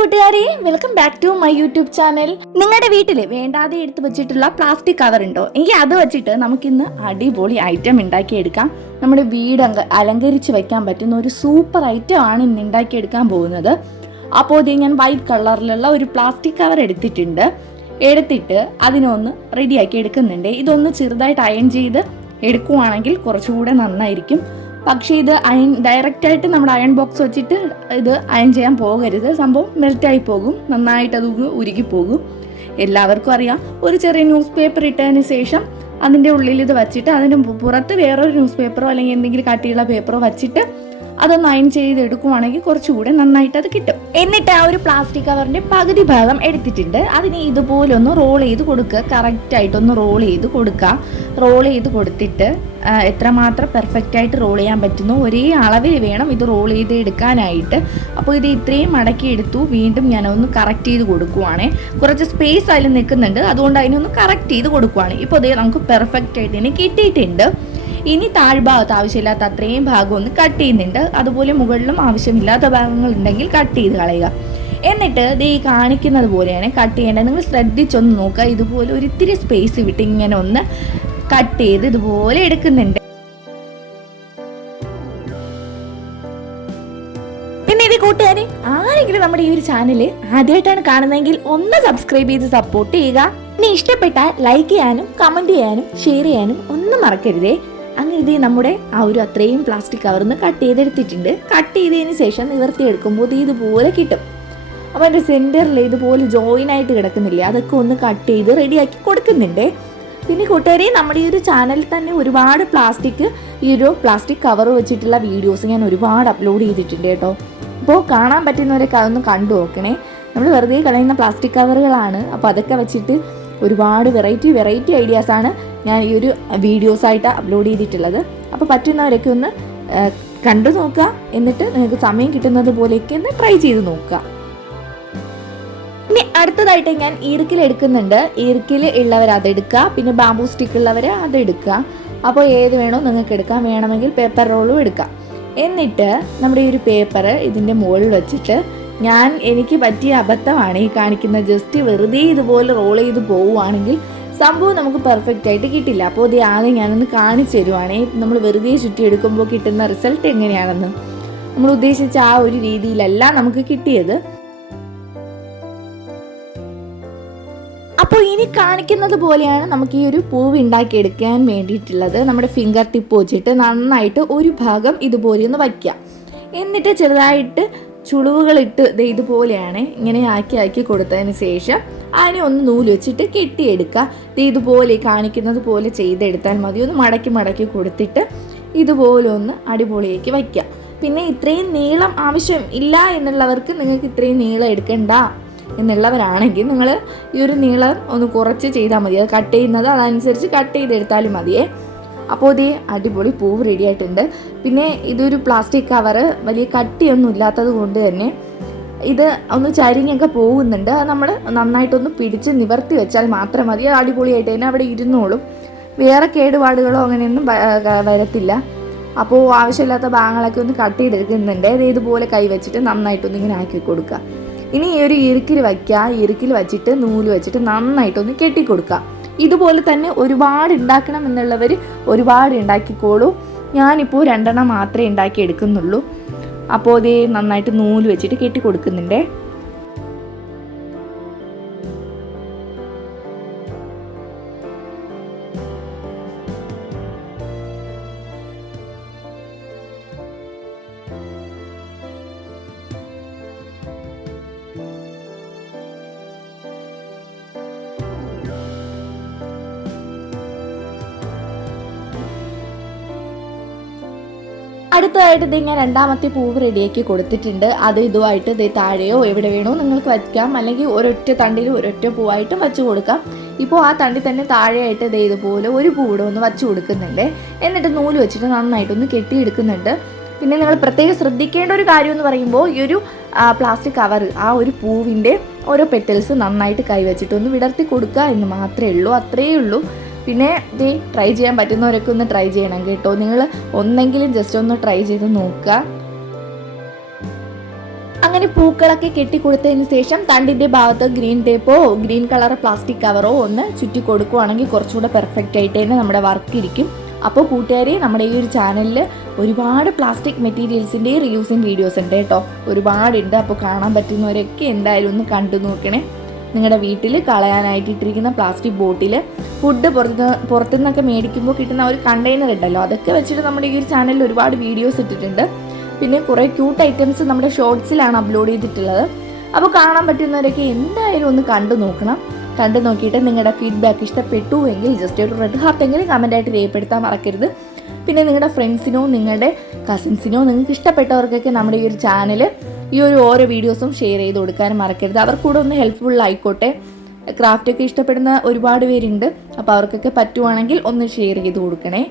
കൂട്ടുകാരെ welcome back to my YouTube channel നിങ്ങളുടെ വീട്ടിൽ വേണ്ടാതെ എടുത്ത് വെച്ചിട്ടുള്ള പ്ലാസ്റ്റിക് കവർ ഉണ്ടോ? എങ്കിൽ അത് വെച്ചിട്ട് നമുക്കിന്ന് അടിപൊളി ഐറ്റം ഉണ്ടാക്കിയെടുക്കാം. നമ്മുടെ വീട് അലങ്കരിച്ച് വെക്കാൻ പറ്റുന്ന ഒരു സൂപ്പർ ഐറ്റം ആണ് ഇന്ന് ഉണ്ടാക്കിയെടുക്കാൻ പോകുന്നത്. അപ്പോൾ ഇത് ഞാൻ വൈറ്റ് കളറിലുള്ള ഒരു പ്ലാസ്റ്റിക് കവർ എടുത്തിട്ടുണ്ട്. എടുത്തിട്ട് അതിനൊന്ന് റെഡിയാക്കി എടുക്കുന്നുണ്ട്. ഇതൊന്ന് ചെറുതായിട്ട് അയൺ ചെയ്ത് എടുക്കുവാണെങ്കിൽ കുറച്ചുകൂടെ നന്നായിരിക്കും. പക്ഷേ ഇത് അയൺ ഡയറക്റ്റ് ആയിട്ട് നമ്മുടെ അയൺ ബോക്സ് വെച്ചിട്ട് ഇത് അയൺ ചെയ്യാൻ പോകരുത്. സംഭവം മെൽറ്റായി പോകും. നന്നായിട്ട് അത് ഉരുകി പോകും. എല്ലാവർക്കും അറിയാം. ഒരു ചെറിയ ന്യൂസ് പേപ്പർ ഇട്ടതിന് ശേഷം അതിന്റെ ഉള്ളിൽ ഇത് വച്ചിട്ട് അതിന് പുറത്ത് വേറൊരു ന്യൂസ് പേപ്പറോ അല്ലെങ്കിൽ എന്തെങ്കിലും കട്ടിയുള്ള പേപ്പറോ വച്ചിട്ട് അതൊന്ന് അയൺ ചെയ്ത് എടുക്കുവാണെങ്കിൽ കുറച്ചുകൂടെ നന്നായിട്ട് അത് കിട്ടും. എന്നിട്ട് ആ ഒരു പ്ലാസ്റ്റിക് കവറിന്റെ പകുതി ഭാഗം എടുത്തിട്ടുണ്ട്. അതിന് ഇതുപോലെ ഒന്ന് റോൾ ചെയ്ത് കൊടുക്കുക. കറക്റ്റായിട്ടൊന്ന് റോൾ ചെയ്ത് കൊടുക്കുക. റോൾ ചെയ്ത് കൊടുത്തിട്ട് എത്രമാത്രം പെർഫെക്റ്റ് ആയിട്ട് റോൾ ചെയ്യാൻ പറ്റുന്നു. ഒരേ അളവിൽ വേണം ഇത് റോൾ ചെയ്ത് എടുക്കാനായിട്ട്. അപ്പോൾ ഇത് ഇത്രയും മടക്കി എടുത്തു. വീണ്ടും ഞാനൊന്ന് കറക്റ്റ് ചെയ്ത് കൊടുക്കുവാണേ. കുറച്ച് സ്പേസ് അതിൽ നിൽക്കുന്നുണ്ട്. അതുകൊണ്ട് അതിനൊന്ന് കറക്റ്റ് ചെയ്ത് കൊടുക്കുവാണ്. ഇപ്പോൾ ഇതേ നമുക്ക് പെർഫെക്റ്റ് ആയിട്ട് ഇതിന് കിട്ടിയിട്ടുണ്ട്. ഇനി താഴ്ഭാഗത്ത് ആവശ്യമില്ലാത്ത അത്രയും ഭാഗം ഒന്ന് കട്ട് ചെയ്യുന്നുണ്ട്. അതുപോലെ മുകളിലും ആവശ്യമില്ലാത്ത ഭാഗങ്ങൾ ഉണ്ടെങ്കിൽ കട്ട് ചെയ്ത് കളയുക. എന്നിട്ട് ഇത് ഈ കാണിക്കുന്നത് പോലെയാണ് കട്ട് ചെയ്യേണ്ടത്. നിങ്ങൾ ശ്രദ്ധിച്ചൊന്ന് നോക്കുക. ഇതുപോലെ ഒരിത്തിരി സ്പേസ് വിട്ട് ഇങ്ങനെ ഒന്ന് കട്ട് ചെയ്ത് ഇതുപോലെ എടുക്കുന്നുണ്ട്. പിന്നെ ഇത് കൂട്ടുകാരെ ആരെങ്കിലും നമ്മുടെ ഈ ഒരു ചാനൽ ആദ്യമായിട്ടാണ് കാണുന്നതെങ്കിൽ ഒന്ന് സബ്സ്ക്രൈബ് ചെയ്ത് സപ്പോർട്ട് ചെയ്യുക. ഇനി ഇഷ്ടപ്പെട്ടാൽ ലൈക്ക് ചെയ്യാനും കമന്റ് ചെയ്യാനും ഷെയർ ചെയ്യാനും ഒന്നും മറക്കരുതേ. അങ്ങനെ ഇത് നമ്മുടെ ആ ഒരു അത്രയും പ്ലാസ്റ്റിക് കവർന്ന് കട്ട് ചെയ്തെടുത്തിട്ടുണ്ട്. കട്ട് ചെയ്തതിന് ശേഷം നിവർത്തി എടുക്കുമ്പോൾ ഇത് ഇതുപോലെ കിട്ടും. അപ്പോൾ അതിന്റെ സെന്ററിൽ ഇതുപോലെ ജോയിൻ ആയിട്ട് കിടക്കുന്നില്ലേ? അതൊക്കെ ഒന്ന് കട്ട് ചെയ്ത് റെഡിയാക്കി കൊടുക്കുന്നുണ്ട്. പിന്നെ കൂട്ടുകാരെ നമ്മുടെ ഈ ഒരു ചാനലിൽ തന്നെ ഒരുപാട് പ്ലാസ്റ്റിക് ഈ ഒരു പ്ലാസ്റ്റിക് കവർ വെച്ചിട്ടുള്ള വീഡിയോസ് ഞാൻ ഒരുപാട് അപ്ലോഡ് ചെയ്തിട്ടുണ്ട് കേട്ടോ. അപ്പോൾ കാണാൻ പറ്റുന്നവരൊക്കെ അതൊന്ന് കണ്ടു നോക്കണേ. നമ്മൾ വെറുതെ കളയുന്ന പ്ലാസ്റ്റിക് കവറുകളാണ് അപ്പോൾ അതൊക്കെ വെച്ചിട്ട് ഒരുപാട് വെറൈറ്റി വെറൈറ്റി ഐഡിയാസാണ് ഞാൻ ഈ ഒരു വീഡിയോസായിട്ട് അപ്ലോഡ് ചെയ്തിട്ടുള്ളത്. അപ്പോൾ പറ്റുന്നവരൊക്കെ ഒന്ന് കണ്ടു നോക്കുക. എന്നിട്ട് നിങ്ങൾക്ക് സമയം കിട്ടുന്നത് പോലെയൊക്കെ ഒന്ന് ട്രൈ ചെയ്ത് നോക്കുക. ഇനി അടുത്തതായിട്ട് ഞാൻ ഈർക്കിൽ എടുക്കുന്നുണ്ട്. ഈർക്കിൽ ഉള്ളവർ അതെടുക്കുക പിന്നെ ബാംബു സ്റ്റിക്ക് ഉള്ളവർ അതെടുക്കുക അപ്പോൾ ഏത് വേണോ നിങ്ങൾക്ക് എടുക്കാം. വേണമെങ്കിൽ പേപ്പർ റോളും എടുക്കാം. എന്നിട്ട് നമ്മുടെ ഈ ഒരു പേപ്പർ ഇതിന്റെ മുകളിൽ വെച്ചിട്ട് ഞാൻ എനിക്ക് പറ്റിയ അബദ്ധമാണ് ഈ കാണിക്കുന്ന ജസ്റ്റ് വെറുതെ ഇതുപോലെ റോൾ ചെയ്ത് പോവുകയാണെങ്കിൽ സംഭവം നമുക്ക് പെർഫെക്റ്റ് ആയിട്ട് കിട്ടില്ല. അപ്പോൾ ഇത് ആദ്യം ഞാനൊന്ന് കാണിച്ചു തരുവാണേ. നമ്മൾ വെറുതെ ചുറ്റി എടുക്കുമ്പോൾ കിട്ടുന്ന റിസൾട്ട് എങ്ങനെയാണെന്ന്. നമ്മൾ ഉദ്ദേശിച്ച ആ ഒരു രീതിയിലല്ല നമുക്ക് കിട്ടിയത്. അപ്പോൾ ഇനി കാണിക്കുന്നത് പോലെയാണ് നമുക്ക് ഈ ഒരു പൂവ് ഉണ്ടാക്കിയെടുക്കാൻ വേണ്ടിയിട്ടുള്ളത്. നമ്മുടെ ഫിംഗർ ടിപ്പ് വെച്ചിട്ട് നന്നായിട്ട് ഒരു ഭാഗം ഇതുപോലെ ഒന്ന് വയ്ക്കുക. എന്നിട്ട് ചെറുതായിട്ട് ചുളിവുകളിട്ട് ഇത് ഇതുപോലെയാണ് ഇങ്ങനെ ആക്കി ആക്കി കൊടുത്തതിന് ശേഷം അതിനെ ഒന്ന് നൂൽ വെച്ചിട്ട് കെട്ടിയെടുക്കുക. ഇത് ഇതുപോലെ കാണിക്കുന്നത് പോലെ ചെയ്തെടുത്താൽ മതി. ഒന്ന് മടക്കി മടക്കി കൊടുത്തിട്ട് ഇതുപോലെ ഒന്ന് അടിപൊളിയാക്കി വയ്ക്കുക. പിന്നെ ഇത്രയും നീളം ആവശ്യം ഇല്ല എന്നുള്ളവർക്ക് നിങ്ങൾക്ക് ഇത്രയും നീളം എടുക്കണ്ട. എന്നുള്ളവരാണെങ്കിൽ നിങ്ങൾ ഈ ഒരു നീളം ഒന്ന് കുറച്ച് ചെയ്താൽ മതി. അത് കട്ട് ചെയ്യുന്നത് അതനുസരിച്ച് കട്ട് ചെയ്തെടുത്താലും മതിയേ അപ്പോൾ ഇതേ അടിപൊളി പൂവ് റെഡി ആയിട്ടുണ്ട്. പിന്നെ ഇതൊരു പ്ലാസ്റ്റിക് കവറ് വലിയ കട്ടിയൊന്നും ഇല്ലാത്തത് കൊണ്ട് തന്നെ ഇത് ഒന്ന് ചരിഞ്ഞൊക്കെ പോകുന്നുണ്ട്. അത് നമ്മൾ നന്നായിട്ടൊന്ന് പിടിച്ച് നിവർത്തി വെച്ചാൽ മാത്രം മതി. അടിപൊളിയായിട്ട് തന്നെ അവിടെ ഇരുന്നോളും. വേറെ കേടുപാടുകളോ അങ്ങനെയൊന്നും വരത്തില്ല. അപ്പോൾ ആവശ്യമില്ലാത്ത ഭാഗങ്ങളൊക്കെ ഒന്ന് കട്ട് ചെയ്തെടുക്കുന്നുണ്ട്. ഇത് ഇതുപോലെ കൈ വെച്ചിട്ട് നന്നായിട്ടൊന്ന് ഇങ്ങനെ ആക്കി കൊടുക്കുക. ഇനി ഈ ഒരു ഇറുക്കിൽ വയ്ക്കുക. ഇറുക്കിൽ വെച്ചിട്ട് നൂൽ വെച്ചിട്ട് നന്നായിട്ടൊന്ന് കെട്ടിക്കൊടുക്കുക. ഇതുപോലെ തന്നെ ഒരുപാട് ഉണ്ടാക്കണം എന്നുള്ളവർ ഒരുപാട് ഉണ്ടാക്കിക്കോളൂ. ഞാനിപ്പോൾ രണ്ടെണ്ണം മാത്രമേ ഉണ്ടാക്കി എടുക്കുന്നുള്ളൂ അപ്പോൾ ഇത് നന്നായിട്ട് നൂൽ വെച്ചിട്ട് കെട്ടി കൊടുക്കുന്നുണ്ടേ അടുത്തതായിട്ട് ഇത് ഞാൻ രണ്ടാമത്തെ പൂവ് റെഡിയാക്കി കൊടുത്തിട്ടുണ്ട്. അത് ഇതുമായിട്ട് ഇത് താഴെയോ എവിടെ വേണോ നിങ്ങൾക്ക് വയ്ക്കാം. അല്ലെങ്കിൽ ഒരൊറ്റ തണ്ടിൽ ഒരൊറ്റ പൂവായിട്ടും വെച്ച് കൊടുക്കാം. ഇപ്പോൾ ആ തണ്ടി തന്നെ താഴെയായിട്ട് ഇത് ഇതുപോലെ ഒരു പൂവിടെ ഒന്ന് വച്ച് കൊടുക്കുന്നുണ്ട്. എന്നിട്ട് നൂൽ വെച്ചിട്ട് നന്നായിട്ടൊന്ന് കെട്ടിയെടുക്കുന്നുണ്ട്. പിന്നെ നിങ്ങൾ പ്രത്യേകം ശ്രദ്ധിക്കേണ്ട ഒരു കാര്യം എന്ന് പറയുമ്പോൾ ഈ ഒരു പ്ലാസ്റ്റിക് കവർ ആ ഒരു പൂവിന്റെ ഓരോ പെറ്റൽസ് നന്നായിട്ട് കൈവച്ചിട്ടൊന്ന് വിടർത്തി കൊടുക്കുക എന്ന് മാത്രമേ ഉള്ളൂ. അത്രയേ ഉള്ളൂ. പിന്നെ ഇത് ട്രൈ ചെയ്യാൻ പറ്റുന്നവരൊക്കെ ഒന്ന് ട്രൈ ചെയ്യണം കേട്ടോ. നിങ്ങൾ ഒന്നെങ്കിലും ജസ്റ്റ് ഒന്ന് ട്രൈ ചെയ്ത് നോക്കുക. അങ്ങനെ പൂക്കളൊക്കെ കെട്ടിക്കൊടുത്തതിന് ശേഷം തണ്ടിന്റെ ഭാഗത്ത് ഗ്രീൻ ടേപ്പോ ഗ്രീൻ കളർ പ്ലാസ്റ്റിക് കവറോ ഒന്ന് ചുറ്റി കൊടുക്കുവാണെങ്കിൽ കുറച്ചുകൂടെ പെർഫെക്റ്റ് ആയിട്ട് തന്നെ നമ്മുടെ വർക്ക് ഇരിക്കും. അപ്പോൾ കൂട്ടുകാരെ നമ്മുടെ ഈ ഒരു ചാനലിൽ ഒരുപാട് പ്ലാസ്റ്റിക് മെറ്റീരിയൽസിന്റെ റിയൂസിങ് വീഡിയോസ് ഉണ്ട് കേട്ടോ. ഒരുപാടുണ്ട്. അപ്പോൾ കാണാൻ പറ്റുന്നവരൊക്കെ എന്തായാലും ഒന്ന് കണ്ടു നോക്കണേ. നിങ്ങളുടെ വീട്ടിൽ കളയാനായിട്ട് ഇട്ടിരിക്കുന്ന പ്ലാസ്റ്റിക് ബോട്ടിൽ ഫുഡ് പുറത്ത് നിന്നൊക്കെ മേടിക്കുമ്പോൾ കിട്ടുന്ന ഒരു കണ്ടെയ്നർ ഉണ്ടല്ലോ അതൊക്കെ വെച്ചിട്ട് നമ്മുടെ ഈ ഒരു ചാനലിൽ ഒരുപാട് വീഡിയോസ് ഇട്ടിട്ടുണ്ട്. പിന്നെ കുറേ ക്യൂട്ട് ഐറ്റംസ് നമ്മുടെ ഷോർട്സിലാണ് അപ്ലോഡ് ചെയ്തിട്ടുള്ളത്. അപ്പോൾ കാണാൻ പറ്റുന്നവരൊക്കെ എന്തായാലും ഒന്ന് കണ്ടു നോക്കണം. കണ്ടു നോക്കിയിട്ട് നിങ്ങളുടെ ഫീഡ്ബാക്ക് ഇഷ്ടപ്പെട്ടു എങ്കിൽ ജസ്റ്റ് ഒരു റെഡ് ഹാർട്ട് എങ്കിലും ആയിട്ട് രേഖപ്പെടുത്താൻ മറക്കരുത്. പിന്നെ നിങ്ങളുടെ ഫ്രണ്ട്സിനോ നിങ്ങളുടെ കസിൻസിനോ നിങ്ങൾക്ക് ഇഷ്ടപ്പെട്ടവർക്കൊക്കെ നമ്മുടെ ഈ ഒരു ചാനൽ ഈ ഒരു ഓരോ വീഡിയോസും ഷെയർ ചെയ്ത് കൊടുക്കാനും മറക്കരുത്. അവർക്കൂടെ ഒന്ന് ഹെൽപ്ഫുൾ ആയിക്കോട്ടെ. ക്രാഫ്റ്റ് ഒക്കെ ഇഷ്ടപ്പെടുന്ന ഒരുപാട് പേരുണ്ട്. അപ്പോൾ അവർക്കൊക്കെ പറ്റുവാണെങ്കിൽ ഒന്ന് ഷെയർ ചെയ്ത് കൊടുക്കണേ.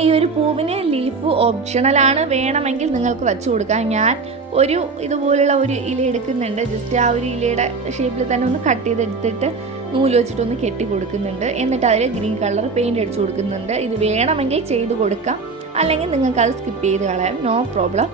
ഈ ഒരു പൂവിന് ലീഫ് ഓപ്ഷണൽ ആണ്. വേണമെങ്കിൽ നിങ്ങൾക്ക് വെച്ചു കൊടുക്കാം. ഞാൻ ഒരു ഇതുപോലുള്ള ഒരു ഇല എടുക്കുന്നുണ്ട്. ജസ്റ്റ് ആ ഒരു ഇലയുടെ ഷേപ്പിൽ തന്നെ ഒന്ന് കട്ട് ചെയ്തെടുത്തിട്ട് നൂൽ വെച്ചിട്ടൊന്ന് കെട്ടി കൊടുക്കുന്നുണ്ട്. എന്നിട്ട് അതിൽ ഗ്രീൻ കളർ പെയിന്റ് അടിച്ചു കൊടുക്കുന്നുണ്ട്. ഇത് വേണമെങ്കിൽ ചെയ്ത് കൊടുക്കാം. അല്ലെങ്കിൽ നിങ്ങൾക്ക് അത് സ്കിപ്പ് ചെയ്ത് കളയാം. നോ പ്രോബ്ലം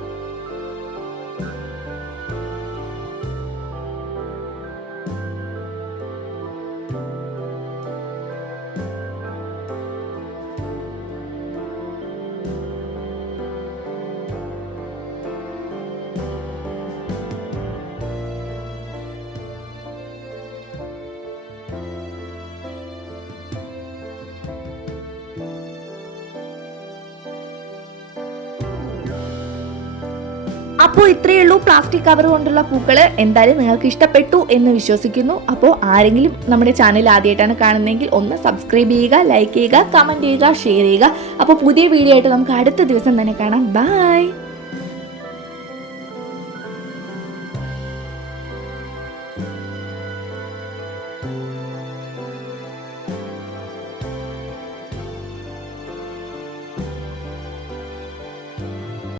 അപ്പോൾ ഇത്രയേ ഉള്ളൂ പ്ലാസ്റ്റിക് കവർ കൊണ്ടുള്ള പൂക്കൾ എന്തായാലും നിങ്ങൾക്ക് ഇഷ്ടപ്പെട്ടു എന്ന് വിശ്വസിക്കുന്നു. അപ്പോൾ ആരെങ്കിലും നമ്മുടെ ചാനൽ ആദ്യമായിട്ടാണ് കാണുന്നതെങ്കിൽ ഒന്ന് സബ്സ്ക്രൈബ് ചെയ്യുക ലൈക്ക് ചെയ്യുക കമന്റ് ചെയ്യുക ഷെയർ ചെയ്യുക. അപ്പോൾ പുതിയ വീഡിയോ ആയിട്ട് നമുക്ക് അടുത്ത ദിവസം തന്നെ കാണാം. ബൈ